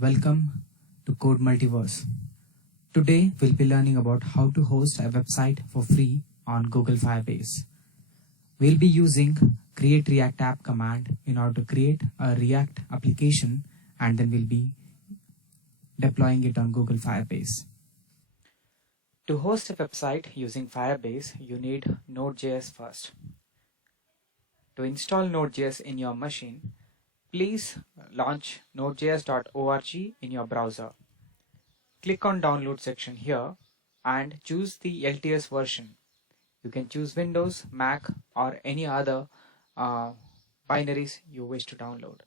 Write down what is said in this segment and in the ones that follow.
Welcome to Code Multiverse. Today we'll be learning about how to host a website for free on Google Firebase. We'll be using create React app command in order to create a React application, and then we'll be deploying it on Google Firebase. To host a website using Firebase, you need Node.js first. To install Node.js in your machine, please launch nodejs.org in your browser. Click on download section here and choose the LTS version. You can choose Windows, Mac, or any other binaries you wish to download.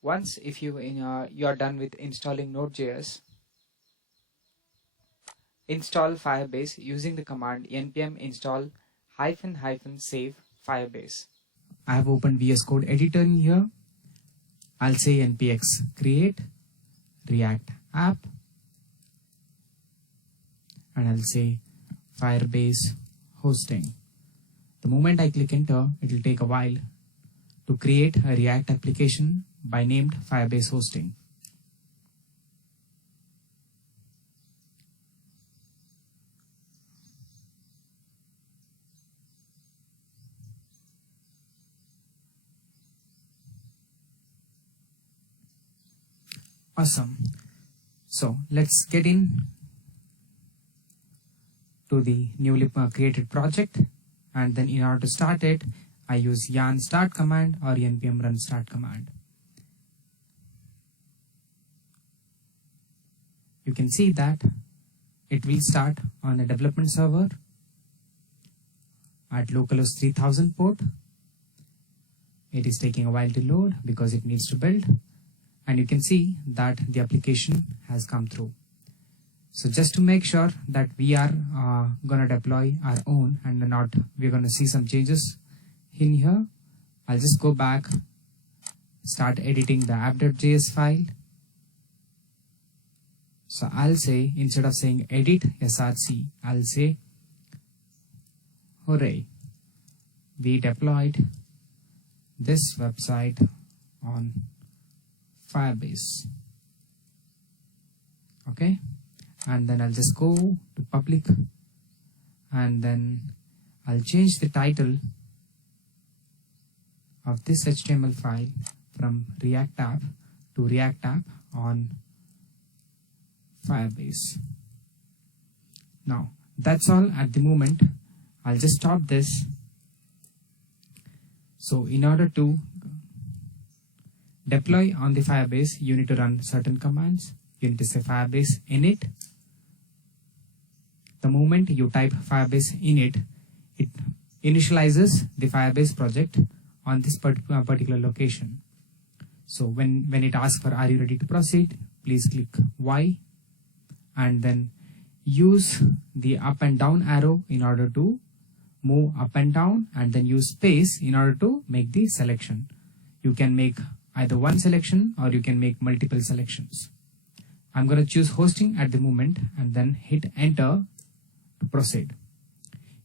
Once if you are done with installing Node.js, install Firebase using the command npm install --save Firebase. I have opened VS Code editor in here. I'll say npx create React app, and I'll say Firebase hosting. The moment I click enter, it will take a while to create a React application by named Firebase hosting. Awesome. So let's get in to the newly created project, and then in order to start it, I use yarn start command or npm run start command. You can see that it will start on a development server at localhost 3000 port. It is taking a while to load because it needs to build. And you can see that the application has come through. So just to make sure that we are going to deploy our own and we're going to see some changes in here, I'll just go back, start editing the app.js file. So I'll say, instead of saying edit src, I'll say, hooray, we deployed this website on Firebase. Okay, and then I'll just go to public, and then I'll change the title of this HTML file from React app to React app on Firebase. Now that's all at the moment. I'll just stop this. So in order to deploy on the Firebase, you need to run certain commands. You need to say Firebase init. The moment you type Firebase init, it initializes the Firebase project on this particular location. So when it asks for are you ready to proceed, please click Y, and then use the up and down arrow in order to move up and down, and then use space in order to make the selection. You can make either one selection or you can make multiple selections. I'm going to choose hosting at the moment and then hit enter to proceed.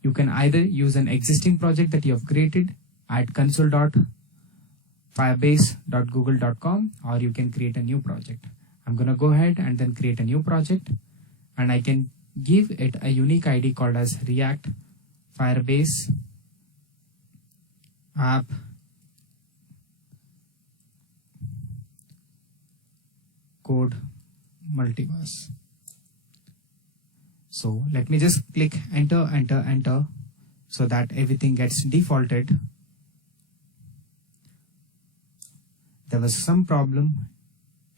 You can either use an existing project that you have created at console.firebase.google.com, or you can create a new project. I'm going to go ahead and then create a new project, and I can give it a unique ID called as React Firebase app Code Multiverse. So let me just click enter so that everything gets defaulted. There was some problem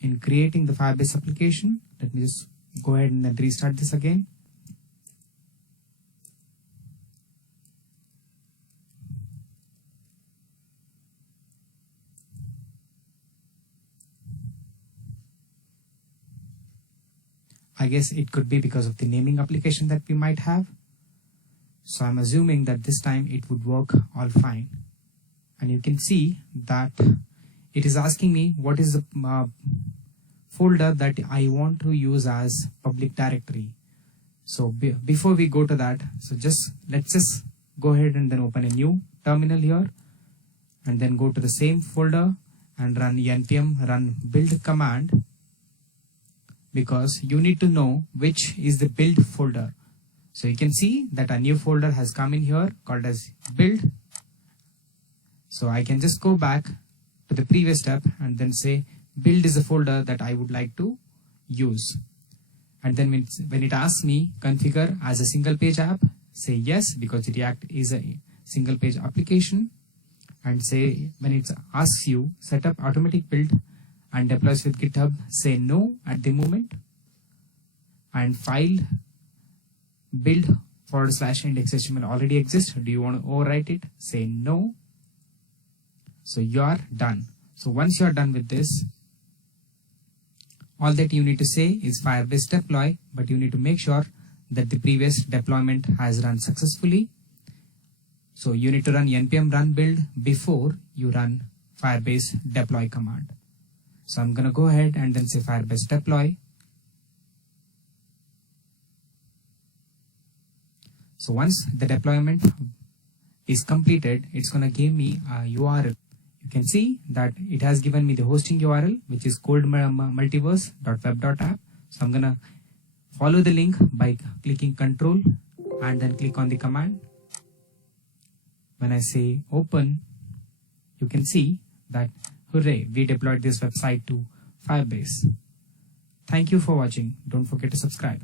in creating the Firebase application. Let me just go ahead and then restart this again. I guess it could be because of the naming application that we might have. So I'm assuming that this time it would work all fine. And you can see that it is asking me what is the folder that I want to use as public directory. So before we go to that, so let's just go ahead and then open a new terminal here, and then go to the same folder and run npm run build command because you need to know which is the build folder. So you can see that a new folder has come in here called as build. So I can just go back to the previous step and then say build is a folder that I would like to use. And then when it asks me configure as a single page app, say yes, because React is a single page application. And say when it asks you set up automatic build and deploys with GitHub, say no at the moment. And file build /index.html already exists. Do you want to overwrite it? Say no. So you are done. So once you are done with this, all that you need to say is Firebase deploy, but you need to make sure that the previous deployment has run successfully. So you need to run npm run build before you run Firebase deploy command. So I'm going to go ahead and then say Firebase deploy. So once the deployment is completed, it's going to give me a URL. You can see that it has given me the hosting URL, which is coldmultiverse.web.app. So I'm going to follow the link by clicking Control and then click on the command. When I say open, you can see that, hooray, we deployed this website to Firebase. Thank you for watching. Don't forget to subscribe.